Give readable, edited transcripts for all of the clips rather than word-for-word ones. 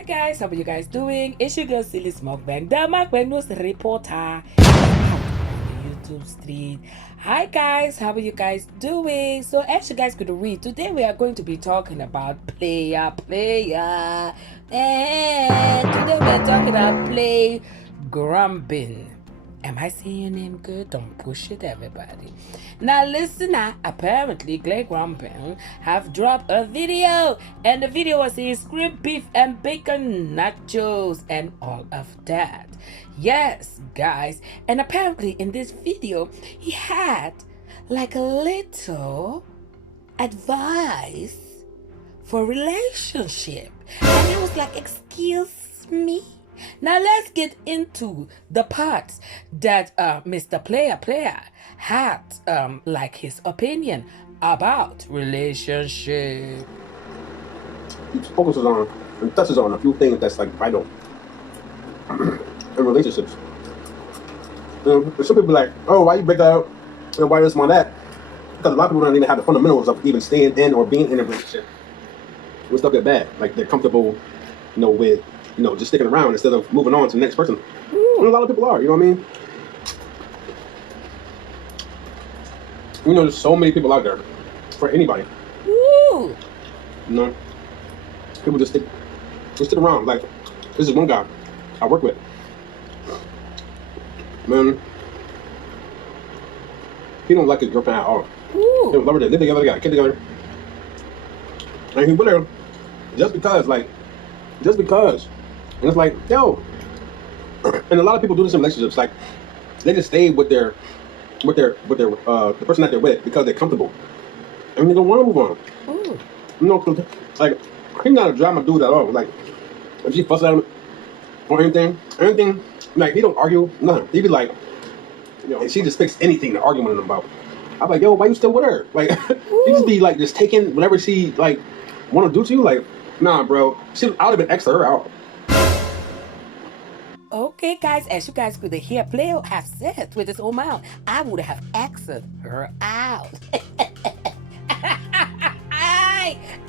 Hi guys, how are you guys doing? It's your girl SYLISMUKBANG, the Mukbang news reporter on the YouTube street. Hi guys, how are you guys doing? So as you guys could read, today we are going to be talking about player. And today we are talking about play grumbin. Am I saying your name good? Don't push it, everybody. Now listen, apparently Clay Grumpin have dropped a video, and the video was his grilled beef and bacon nachos and all of that. Yes, guys. And apparently in this video, he had like a little advice for relationship. And I was like, excuse me? Now let's get into the parts that Mr. Player had like his opinion about relationship. He focuses on and touches on a few things that's like vital in relationships. Some people be like, oh, why you break up? And why this, why that? Because a lot of people don't even have the fundamentals of even staying in or being in a relationship. When stuff get bad, like they're comfortable, with just sticking around instead of moving on to the next person. And a lot of people are, you know what I mean? There's so many people out there for anybody. Ooh. People just stick around. Like, this is one guy I work with. Man, he don't like his girlfriend at all. Ooh. They don't love her, they live together, they got a kid together. And he with her just because. And it's like, yo. And a lot of people do this in relationships. Like, they just stay with the person that they're with because they're comfortable, and they don't want to move on. Cause, like, he's not a drama dude at all. Like, if she fusses at him or anything, like, he don't argue, nothing. He be like, and she just picks anything to argue with him about. I'm like, yo, why you still with her? Like, he just be like, just taking whatever she like want to do to you. Like, nah, bro. I would have been extra her out. Okay, guys, as you guys could hear, Player have said with his own mouth, I would have exited her out.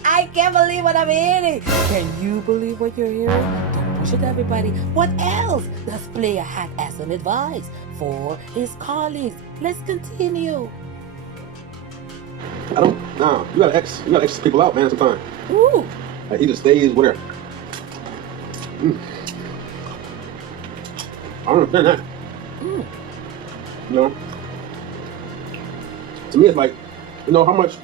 I can't believe what I'm hearing. Can you believe what you're hearing? Don't push it, everybody. What else does Player have as an advice for his colleagues? Let's continue. You gotta X people out, man, sometimes. Ooh. Like, he just stays with her. I don't understand that. To me, it's like, how much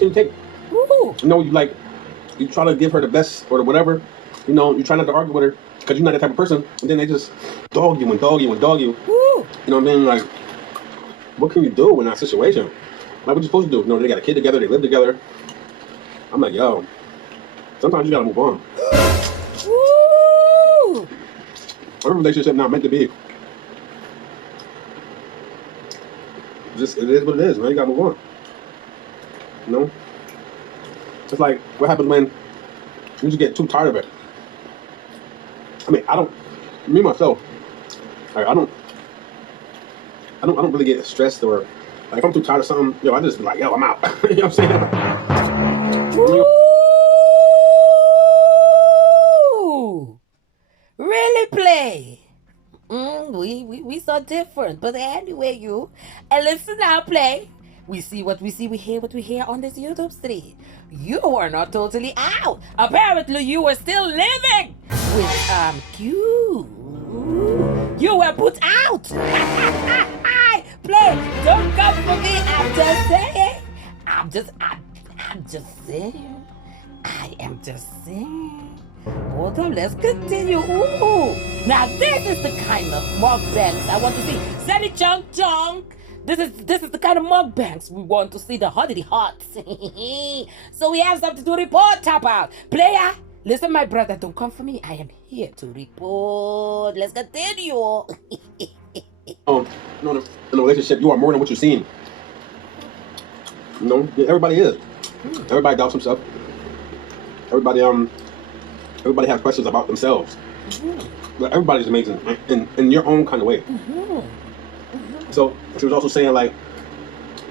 can you take? Ooh. You try to give her the best or the whatever. You try not to argue with her because you're not that type of person. And then they just dog you. Ooh. You know what I mean? Like, what can you do in that situation? Like, what you supposed to do? They got a kid together, they live together. I'm like, yo, sometimes you gotta move on. Ooh. Every relationship not meant to be. It is what it is, man. You gotta move on. It's like, what happens when you just get too tired of it? I mean, myself, like, I don't really get stressed or, like, if I'm too tired of something, I just be like, yo, I'm out. You know what I'm saying? Ooh. Really, Play? We so different, but anyway, and listen now, Play. We see what we see, we hear what we hear on this YouTube stream. You are not totally out. Apparently, you were still living with Q. You were put out. Play, don't come for me. I'm just saying. I'm just saying. I am just saying. Hold on, let's continue. Ooh. Now this is the kind of mukbangs I want to see. Sally Chunk Chunk. This is the kind of mukbangs we want to see, the hottity hots. So we have something to report about. Player, listen, my brother, don't come for me. I am here to report. Let's continue. In a relationship, you are more than what you're seeing. Everybody is. Everybody doubts himself. Everybody has questions about themselves. But everybody's amazing in your own kind of way. So she was also saying, like,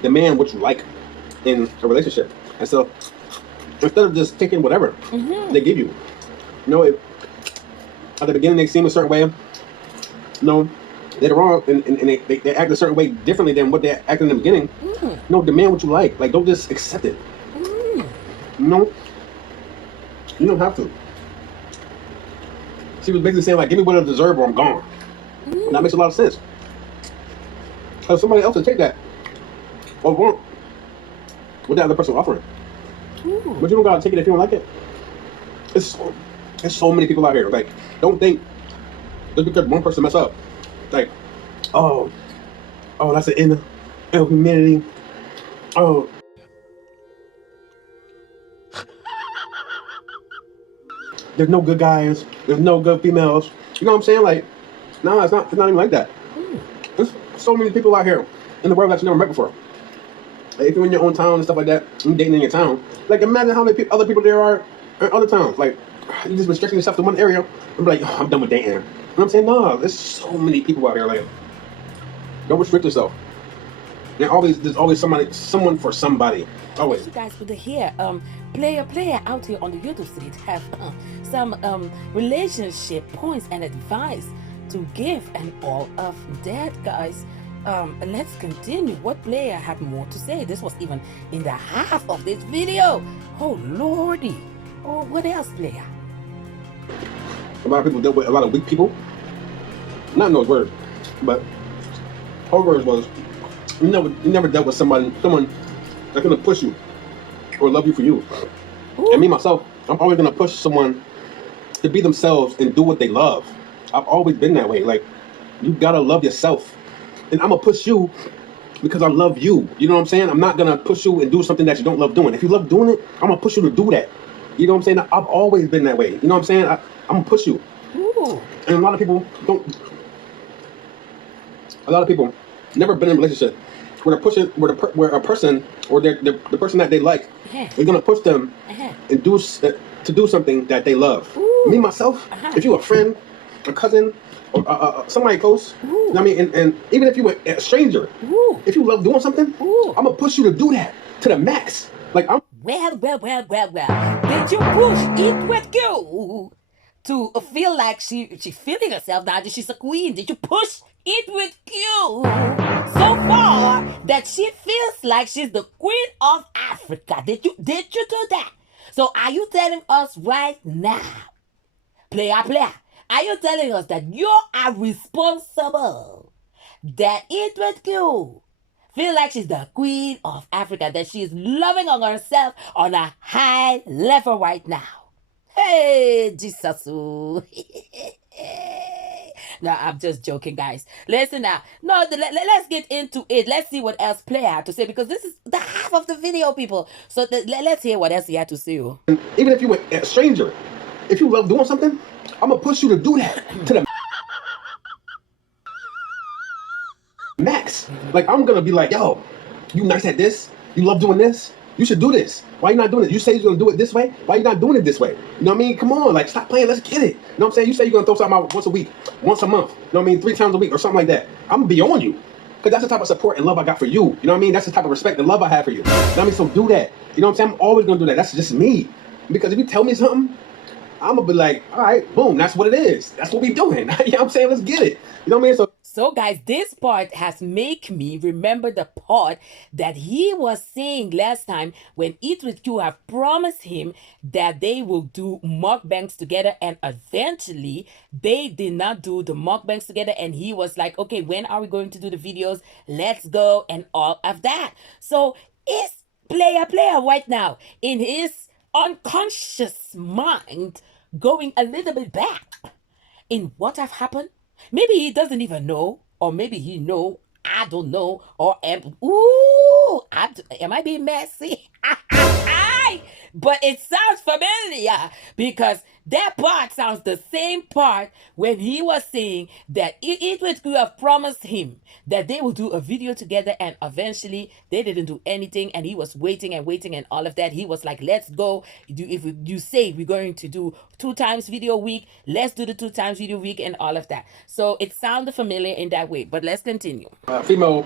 demand what you like in a relationship. And so instead of just taking whatever they give you, at the beginning they seem a certain way. No, later on, and they act a certain way differently than what they acted in the beginning. No, demand what you like. Like, don't just accept it. No, you don't have to. She was basically saying, like, give me what I deserve or I'm gone. And that makes a lot of sense. Because somebody else will take that or want what that other person offering. But you don't gotta take it if you don't like it. There's so many people out here. Like, don't think just because one person mess up, like, oh, that's an end of humanity. Oh, there's no good guys. There's no good females. You know what I'm saying? Like, no, it's not even like that. There's so many people out here in the world that you never met before. Like, if you're in your own town and stuff like that, you're dating in your town. Like, imagine how many other people there are in other towns. Like, you just restricting yourself to one area and be like, oh, I'm done with dating. You know what I'm saying? No, there's so many people out here. Like, don't restrict yourself. There's always someone for somebody. Always. You guys would hear player out here on the YouTube street have some relationship points and advice to give and all of that, guys. Let's continue. What player had more to say? This was even in the half of this video. Oh lordy. Oh, what else, player? A lot of people deal with a lot of weak people. Not in those words, but her words was, you never dealt with someone that's gonna push you or love you for you. Ooh. And me myself, I'm always gonna push someone to be themselves and do what they love. I've always been that way. Like, you gotta love yourself, and I'm gonna push you because I love you. You know what I'm saying? I'm not gonna push you and do something that you don't love doing. If you love doing it, I'm gonna push you to do that. You know what I'm saying? I've always been that way. You know what I'm saying? I'm gonna push you. Ooh. And a lot of people don't. A lot of people never been in a relationship where where a person or the person that they like is gonna push them and to do something that they love. Ooh. Me myself, if you're a friend, a cousin, or somebody close, you know what I mean, and even if you were a stranger, if you love doing something, I'm gonna push you to do that to the max. Like, I'm. Well. Did you push it with you to feel like she feeling herself now that she's a queen? Did you push it with you so far that she feels like she's the queen of Africa? Did you do that? So are you telling us right now, player, are you telling us that you are responsible, that it with you feel like she's the queen of Africa, that she's loving on herself on a high level right now? Hey, Jesus. No, I'm just joking, guys. Listen now. No, let's get into it. Let's see what else player had to say, because this is the half of the video, people. So let's hear what else he had to say. Even if you were a stranger, if you love doing something, I'm gonna push you to do that to the max. Like, I'm gonna be like, yo, you nice at this? You love doing this? You should do this. Why you not doing it? You say you're gonna do it this way. Why you not doing it this way? You know what I mean? Come on, like, stop playing. Let's get it. You know what I'm saying? You say you're gonna throw something out once a week, once a month. You know what I mean? 3 times a week or something like that. I'm gonna be on you, because that's the type of support and love I got for you. You know what I mean? That's the type of respect and love I have for you. You know what I mean? So do that. You know what I'm saying? I'm always gonna do that. That's just me. Because if you tell me something, I'm gonna be like, all right, boom, that's what it is. That's what we doing. You know what I'm saying? Let's get it. You know what I mean? So guys, this part has made me remember the part that he was saying last time when Eat With You have promised him that they will do mukbangs together, and eventually they did not do the mukbangs together, and he was like, okay, when are we going to do the videos? Let's go, and all of that. So is player right now in his unconscious mind going a little bit back in what have happened? Maybe he doesn't even know, or maybe he know, I don't know, or am I being messy? But it sounds familiar, because that part sounds the same part when he was saying that Eat With You have promised him that they will do a video together, and eventually they didn't do anything, and he was waiting and all of that. He was like, let's go. If you say we're going to do 2 times video a week, let's do the 2 times video a week and all of that. So it sounded familiar in that way, but let's continue. Female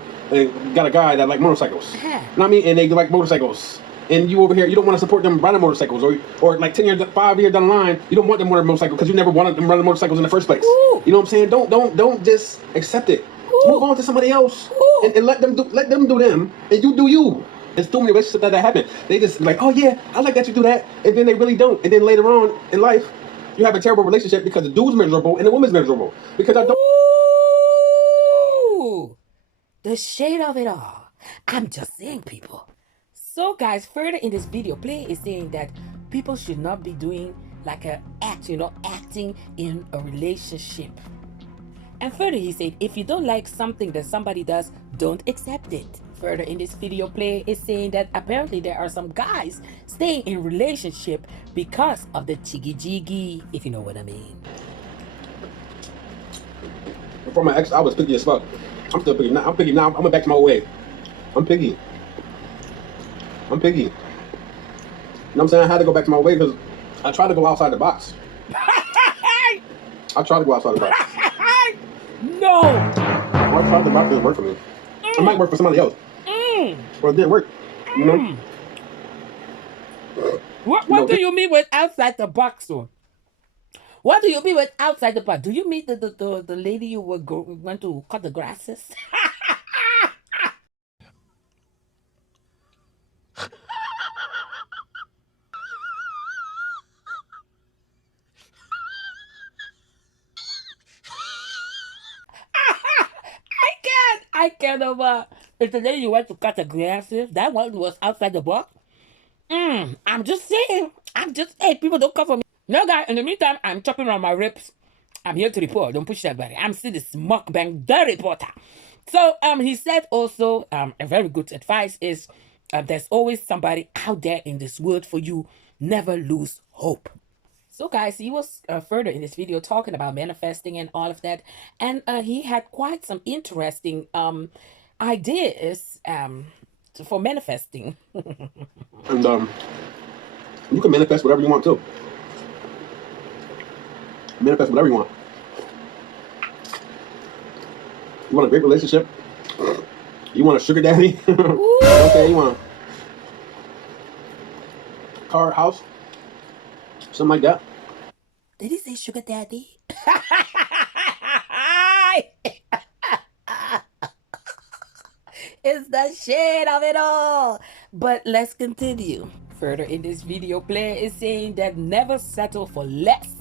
got a guy that like motorcycles. You know what I mean? And they like motorcycles. and you over here, you don't want to support them riding motorcycles, or like 10 years, 5 years down the line, you don't want them riding motorcycles because you never wanted them riding motorcycles in the first place. Ooh. You know what I'm saying? Don't just accept it. Ooh. Move on to somebody else, and let them do them, and you do you. There's too many relationships that happen. They just like, oh yeah, I like that you do that, and then they really don't, and then later on in life, you have a terrible relationship because the dude's miserable and the woman's miserable because I don't. Ooh, the shade of it all. I'm just saying, people. So, guys, further in this video, Play is saying that people should not be doing like a act, acting in a relationship. And further, he said, if you don't like something that somebody does, don't accept it. Further in this video, Play is saying that apparently there are some guys staying in relationship because of the jiggy, if you know what I mean. Before my ex, I was picky as fuck. I'm still picky now. I'm picky now. I'm going back to my old way. I'm picky. You know what I'm saying? I had to go back to my way because I tried to go outside the box. I tried to go outside the box. No! Outside the box didn't work for me. It might work for somebody else. Or it didn't work. You know? What do you mean with outside the box, though? What do you mean with outside the box? Do you mean the lady you went to cut the grasses? I can't it's the lady you went to cut the grasses. That one was outside the box. I'm just saying. Hey, people don't come for me. No, guys, in the meantime, I'm chopping around my ribs. I'm here to report. Don't push that, buddy. I'm SYLISMUKBANG, the reporter. So, he said also, a very good advice is, there's always somebody out there in this world for you. Never lose hope. So, guys, he was further in this video talking about manifesting and all of that. And he had quite some interesting ideas for manifesting. And you can manifest whatever you want to. Manifest whatever you want. You want a great relationship? You want a sugar daddy? Okay, you want a car, house? Something like that. Did he say sugar daddy? It's the shade of it all. But let's continue. Further in this video, Player is saying that never settle for less,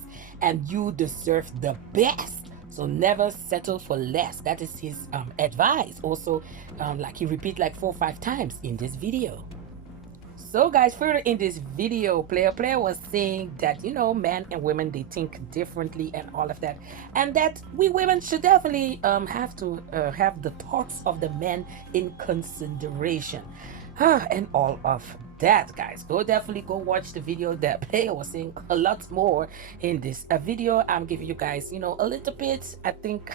and you deserve the best. So never settle for less. That is his advice. Also, like he repeat like 4 or 5 times in this video. So guys, further in this video, Player was saying that, men and women, they think differently and all of that. And that we women should definitely have to have the thoughts of the men in consideration. And all of that, guys. Definitely go watch the video that Player was saying a lot more in this video. I'm giving you guys, a little bit, I think,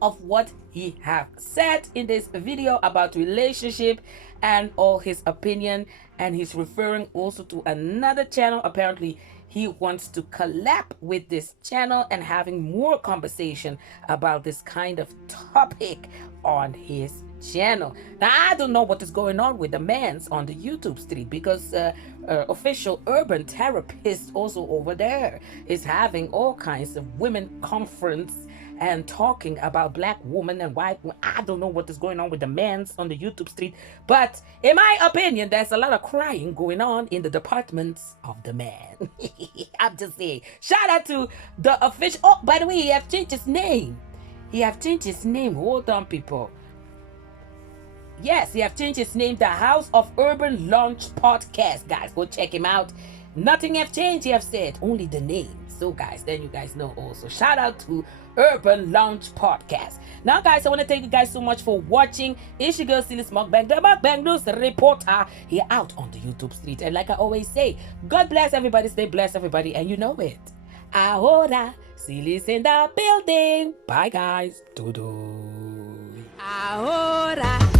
of what he have said in this video about relationship and all his opinion. And he's referring also to another channel. Apparently he wants to collab with this channel and having more conversation about this kind of topic on his channel. Now I don't know what is going on with the mans on the YouTube street, because official urban therapist also over there is having all kinds of women conference and talking about black women and white women. I don't know what is going on with the mans on the YouTube street, but in my opinion, there's a lot of crying going on in the departments of the man. I'm just saying. Shout out to the official. Oh, by the way, he have changed his name. Hold on, people. Yes, he have changed his name, the House of Urban Launch Podcast. Guys, go check him out. Nothing have changed, he have said, only the name. So guys, then you guys know also. Shout out to Urban Launch Podcast. Now guys, I want to thank you guys so much for watching. It's your girl SYLISMUKBANG, the Mukbang News reporter, here out on the YouTube street. And like I always say, God bless everybody, stay blessed everybody, and you know it. Ahora, Sylis in the building. Bye guys. Ahora.